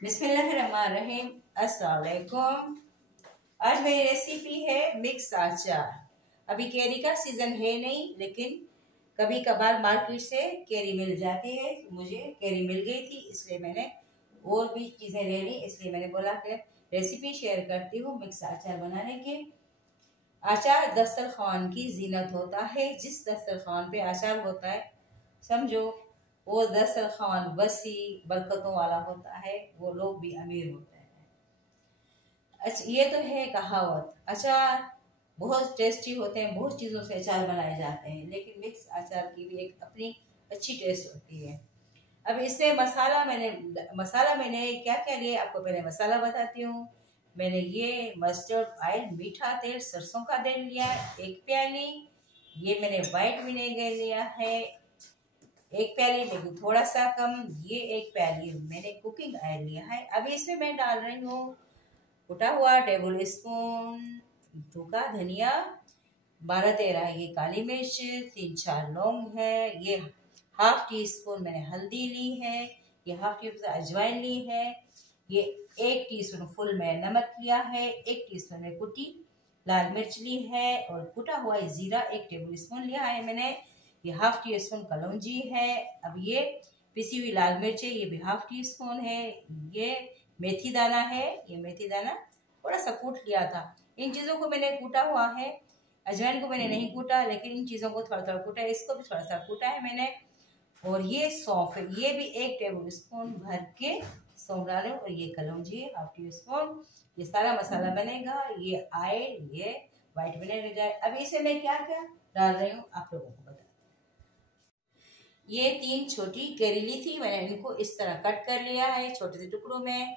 बिस्मिल्लाहिर्रहमानिर्रहीम। अस्सलाम वालेकुम। आज मेरी रेसिपी है मिक्स अचार। अभी कैरी का सीजन है नहीं, लेकिन कभी कभार मार्केट से कैरी मिल जाती है। मुझे कैरी मिल गई थी, इसलिए मैंने और भी चीज़ें ले ली, इसलिए मैंने बोला कि रेसिपी शेयर करती हूँ मिक्स अचार बनाने की। अचार दस्तरखान की जीनत होता है। जिस दस्तरखान पे अचार होता है, समझो वो दस्तरखान वसी बरकतों वाला होता है, वो लोग भी अमीर होते हैं। अच्छा, ये तो है कहावत। अचार बहुत टेस्टी होते हैं, बहुत चीज़ों से अचार बनाए जाते हैं, लेकिन मिक्स अचार की भी एक अपनी अच्छी टेस्ट होती है। अब इसमें मसाला मैंने क्या क्या लिया, आपको पहले मसाला बताती हूँ। मैंने ये मस्टर्ड ऑयल, मीठा तेल, सरसों का तेल लिया है 1 प्याली। ये मैंने वाइट विनेगर लिया है 1 प्याली, लेकिन थोड़ा सा कम। ये 1 प्याली मैंने कुकिंग ऑयल लिया है। अभी इसमें मैं डाल रही हूँ कुटा हुआ टेबल स्पून सूखा धनिया, 12-13 ये काली मिर्च, 3-4 लौंग है, ये ½ टी स्पून मैंने हल्दी ली है, ये ½ टी स्पून अजवाइन ली है, ये 1 टीस्पून फुल में नमक लिया है, 1 टीस्पून में कुटी लाल मिर्च ली है, और कुटा हुआ जीरा 1 टेबल स्पून लिया है मैंने। ये ½ टी स्पून कलौंजी है। अब ये पिसी हुई लाल मिर्च है, ये भी ½ टी स्पून है। ये मेथी दाना है, ये मेथी दाना थोड़ा सा कूट लिया था। इन चीज़ों को मैंने कूटा हुआ है। अजवाइन को मैंने नहीं कूटा, लेकिन इन चीज़ों को थोड़ा थोड़ा कूटा है। इसको भी थोड़ा सा कूटा है मैंने। और ये सौंफ है, ये भी 1 टेबल स्पून भर के सौंफ डालें। और ये कलौंजी ½ टी स्पून। ये सारा मसाला बनेगा। ये ऑयल, ये वाइट विनेगर। अभी इसे मैं क्या क्या डाल रही हूँ आप लोगों को बता। ये 3 छोटी कैरी ली थी मैंने, इनको इस तरह कट कर लिया है छोटे से टुकड़ों में।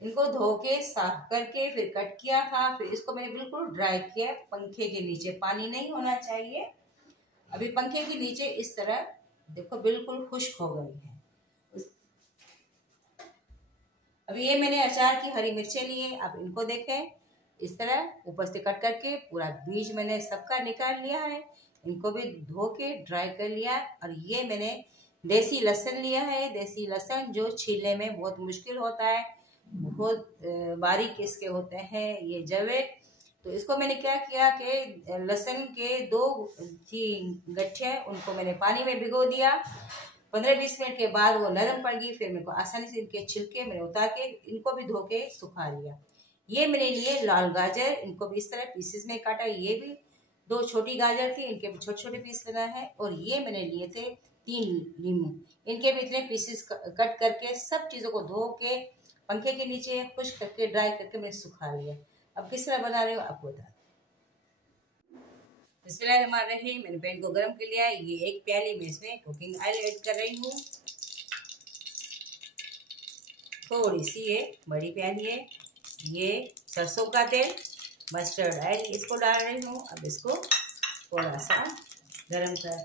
इनको धो के साफ करके फिर कट किया था। फिर इसको मैंने बिल्कुल ड्राई किया, पंखे के नीचे, पानी नहीं होना चाहिए। अभी पंखे के नीचे इस तरह देखो बिल्कुल खुश्क हो गई है। अभी ये मैंने अचार की हरी मिर्चें ली है, आप इनको देखें इस तरह ऊपर से कट करके पूरा बीज मैंने सबका निकाल लिया है। इनको भी धो के ड्राई कर लिया। और ये मैंने देसी लहसुन लिया है। देसी लहसुन जो छीलने में बहुत मुश्किल होता है, बहुत बारीक इसके होते हैं ये जवे। तो इसको मैंने क्या किया कि लहसुन के 2 गट्ठे उनको मैंने पानी में भिगो दिया। 15-20 मिनट के बाद वो नरम पड़ गई। फिर मेरे को आसानी से इनके छिलके मैंने उतार के इनको भी धो के सुखा लिया। ये मैंने लिए लाल गाजर, इनको भी इस तरह पीसेस में काटा। ये भी 2 छोटी गाजर थी, इनके भी छोटे छोटे पीस लेना है। और ये मैंने लिए थे 3 नींबू, इनके भी इतने पीसेस कट करके सब चीज़ों को धो के पंखे के नीचे खुश्क करके ड्राई करके मैंने सुखा लिया। अब किस तरह बना रही हूँ आपको बता। बिस्मिल्लाहिर्रहमानिर्रहीम। मैंने पैन को गर्म कर लिया है। ये 1 प्याली में इसमें कुकिंग ऑयल ऐड कर रही हूँ। थोड़ी सी ये बड़ी प्याली है। ये सरसों का तेल, मस्टर्ड ऑयल, इसको डाल रही हूँ। अब इसको थोड़ा सा गरम कर,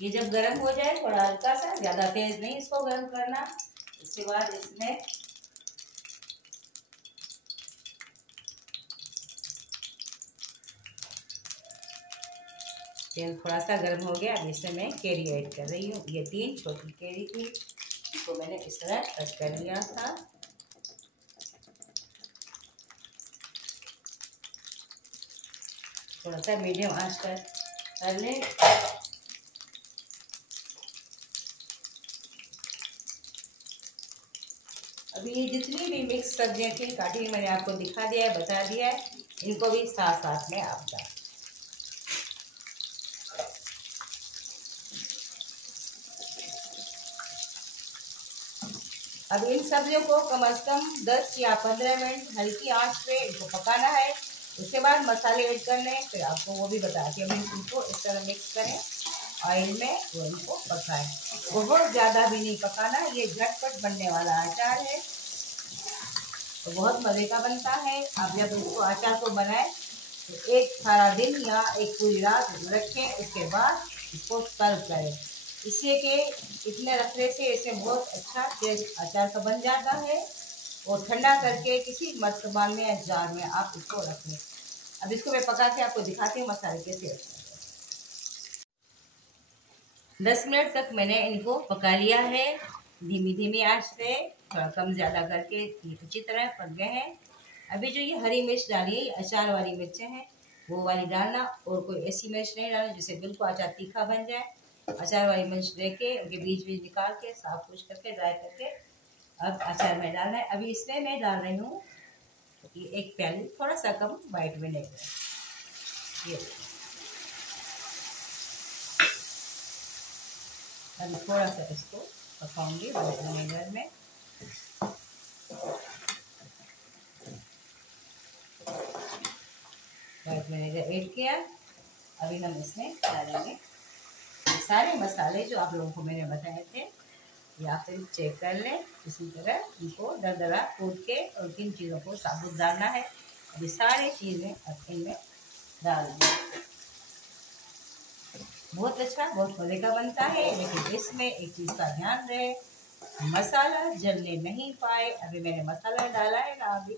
ये जब गरम हो जाए थोड़ा हल्का सा, ज़्यादा तेज नहीं इसको गरम करना। इसके बाद इसमें तेल थोड़ा सा गर्म हो गया। अब इसमें मैं कैरी ऐड कर रही हूँ। ये 3 छोटी कैरी थी, इसको मैंने इस तरह कट कर लिया था। थोड़ा सा मीडियम आंच पर कर लें। अभी ये जितनी भी मिक्स सब्जियां थी काटी हुई मैंने आपको दिखा दिया है, बता दिया है। इनको भी साथ साथ में आप डाल। अब इन सब्जियों को कम से कम 10 या 15 मिनट हल्की आंच पे इनको पकाना है। उसके बाद मसाले ऐड करने हैं, फिर आपको वो भी बताती हूँ। अभी इनको इस तरह मिक्स करें ऑयल में, वो इनको पकाएं। बहुत ज़्यादा भी नहीं पकाना, ये झटपट बनने वाला अचार है, तो बहुत मज़े का बनता है। आप जब इसको अचार को बनाएं तो एक सारा दिन या एक पूरी रात रखें, उसके बाद इसको सर्व करें। इससे कि इसमें रखने से इसमें बहुत अच्छा टेस्ट अचार का बन जाता है। और ठंडा करके किसी मर्तबान में या जार में आप इसको रख लें। अब इसको मैं पका के आपको दिखाती हूँ मसाले कैसे। 10 मिनट तक मैंने इनको पका लिया है धीमी धीमी आंच पे। थोड़ा कम ज़्यादा करके ये अच्छी तरह पक गए हैं। अभी जो ये हरी मिर्च डाली है, ये अचार वाली मिर्चें हैं, वो वाली डालना, और कोई ऐसी मिर्च नहीं डालना जिससे बिल्कुल अचार तीखा बन जाए। अचार वाली मिर्च लेके उनके बीज बीज निकाल के साफ कुछ करके ड्राई करके अब अचार में डालना है। अभी इसमें मैं डाल रही हूँ ये 1 प्याली, थोड़ा सा कम, वाइट विनेगर। ये अभी थोड़ा सा इसको पकाऊंगी वाइट विनेगर में। वाइट विनेगर ऐड किया। अभी हम इसमें डालेंगे सारे मसाले जो आप लोगों को मैंने बताए थे, या फिर चेक कर लें। इसी तरह इनको दरदरा कूट के और किन चीज़ों को साबुत डालना है, अभी सारी चीज़ें अब इनमें डाल दें। बहुत अच्छा, बहुत मज़े का बनता है, लेकिन इसमें एक चीज़ का ध्यान रहे, मसाला जलने नहीं पाए। अभी मैंने मसाला डाला है ना, अभी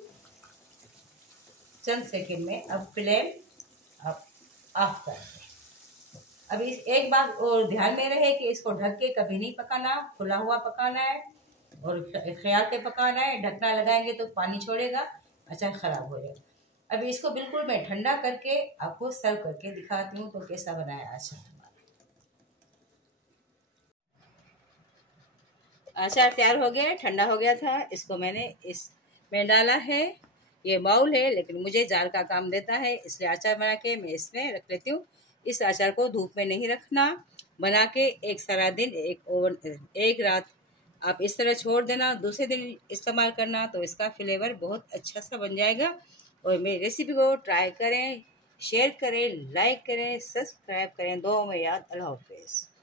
चंद सेकंड में अब फ्लेम अब ऑफ कर दें। अभी एक बात और ध्यान में रहे कि इसको ढक के कभी नहीं पकाना, खुला हुआ पकाना है और ख्याल के पकाना है। ढकना लगाएंगे तो पानी छोड़ेगा, अचार खराब हो जाएगा। अभी इसको बिल्कुल मैं ठंडा करके आपको सर्व करके दिखाती हूँ तो कैसा बनाया अचार। अचार तैयार हो गया, ठंडा हो गया था, इसको मैंने इसमें डाला है। ये बाउल है लेकिन मुझे जार का काम देता है, इसलिए अचार बना के मैं इसमें रख लेती हूँ। इस अचार को धूप में नहीं रखना, बना के एक सारा दिन एक रात आप इस तरह छोड़ देना, दूसरे दिन इस्तेमाल करना, तो इसका फ्लेवर बहुत अच्छा सा बन जाएगा। और मेरी रेसिपी को ट्राई करें, शेयर करें, लाइक करें, सब्सक्राइब करें। दुआ में याद। अल्लाह हाफिज़।